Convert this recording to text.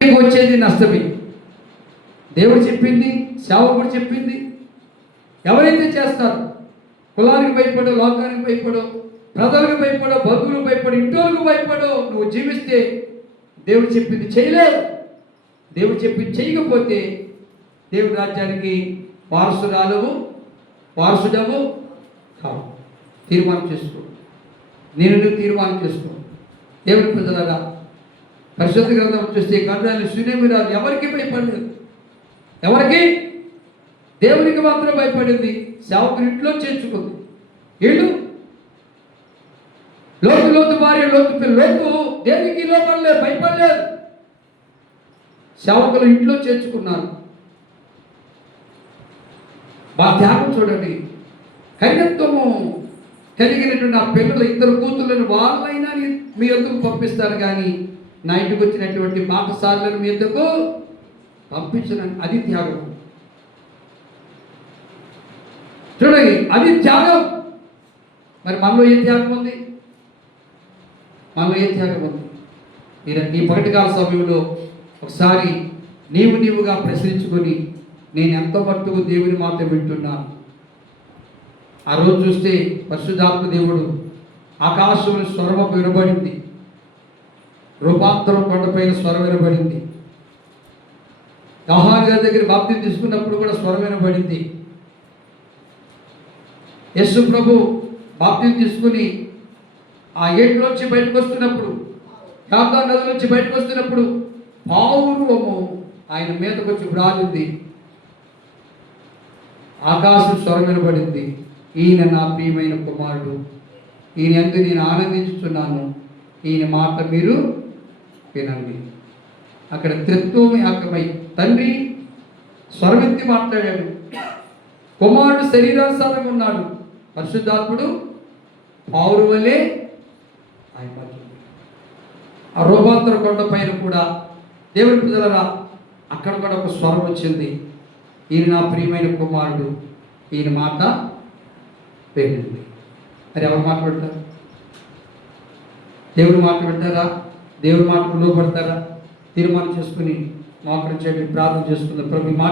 వచ్చేది నష్టమే. దేవుడు చెప్పింది, సేవకుడు చెప్పింది ఎవరైతే చేస్తారు, కులానికి భయపడో, లోకానికి భయపడో, ప్రజలకు భయపడో, బంధువులకు భయపడో, ఇంటోళ్ళకు భయపడో నువ్వు జీవిస్తే దేవుడు చెప్పింది చేయలేవు. దేవుడు చెప్పింది చేయకపోతే దేవుడి రాజ్యానికి వారసుడము కావు. తీర్మానం చేసుకో. నువ్వు తీర్మానం చేసుకో. దేవుడి ప్రజలారా, పరిశుద్ధ గ్రంథం చూస్తే కర్ణాలు సునేమిరాలు ఎవరికి భయపడలేదు. ఎవరికి? దేవునికి మాత్రం భయపడింది. సేవకుని ఇంట్లో చేర్చుకుంది. వీళ్ళు లోతు భార్య, లోతు దేనికి లోపడలేదు, భయపడలేదు. సేవకులు ఇంట్లో చేర్చుకున్నారు. మా త్యాగం చూడండి. కన్యత్వము కలిగినటువంటి ఆ పిల్లలు, ఇద్దరు కూతుర్లను వాళ్ళైనా మీ ఎందుకు పంపిస్తారు, కానీ నా ఇంటికి వచ్చినటువంటి పాఠశాలను మీ ఎందుకు పంపించడానికి, అది త్యాగం. చూడండి, అది త్యాగం. మరి మనలో ఏ త్యాగం ఉంది? మనలో ఏ త్యాగం ఉంది? ఈ పగటికాల సమయంలో ఒకసారి నీవుగా ప్రశ్నించుకొని, నేను ఎంత మట్టుకు దేవుని మాట వింటున్నాను. ఆ రోజు చూస్తే పరిశుద్ధాత్మ దేవుడు ఆకాశంలో స్వరము వినబడింది, రూపాంతరం కొండపైన స్వరం వినబడింది. యోహాను గారి దగ్గర బాప్తిసం తీసుకున్నప్పుడు కూడా స్వరం వినబడింది. యేసు ప్రభు బాప్తిసం తీసుకుని ఆ ఏట్లోంచి బయటకు వస్తున్నప్పుడు, యార్దాను నది నుంచి బయటకు వస్తున్నప్పుడు పావురము ఆయన మీదకు వచ్చి వ్రాలింది. ఆకాశం స్వరం వినబడింది, ఈయన నా ప్రియమైన కుమారుడు, ఈయన యందు నేను ఆనందించుతున్నాను, ఈయన మాట మీరు వినండి. అక్కడ త్రిత్వం ఏకమై తండ్రి స్వరమెత్తి మాట్లాడాడు, కుమారుడు శరీరానుసారంగా ఉన్నాడు, పరిశుద్ధాత్ముడు పావురు వలె ఆయన. ఆ రూపాంతర కొండ పైన కూడా దేవుడి ప్రజలరా, అక్కడ కూడా ఒక స్వరం వచ్చింది, ఈయన నా ప్రియమైన కుమారుడు, ఈయన మాట వినండి. మరి ఎవరు మాట పెడతారు? దేవుడు మాట పెడతారా? దేవుడి మాటకు లోపడతారా? తీర్మానం చేసుకుని మోకరించండి, ప్రార్థన చేసుకుందాం. ప్రభు మాట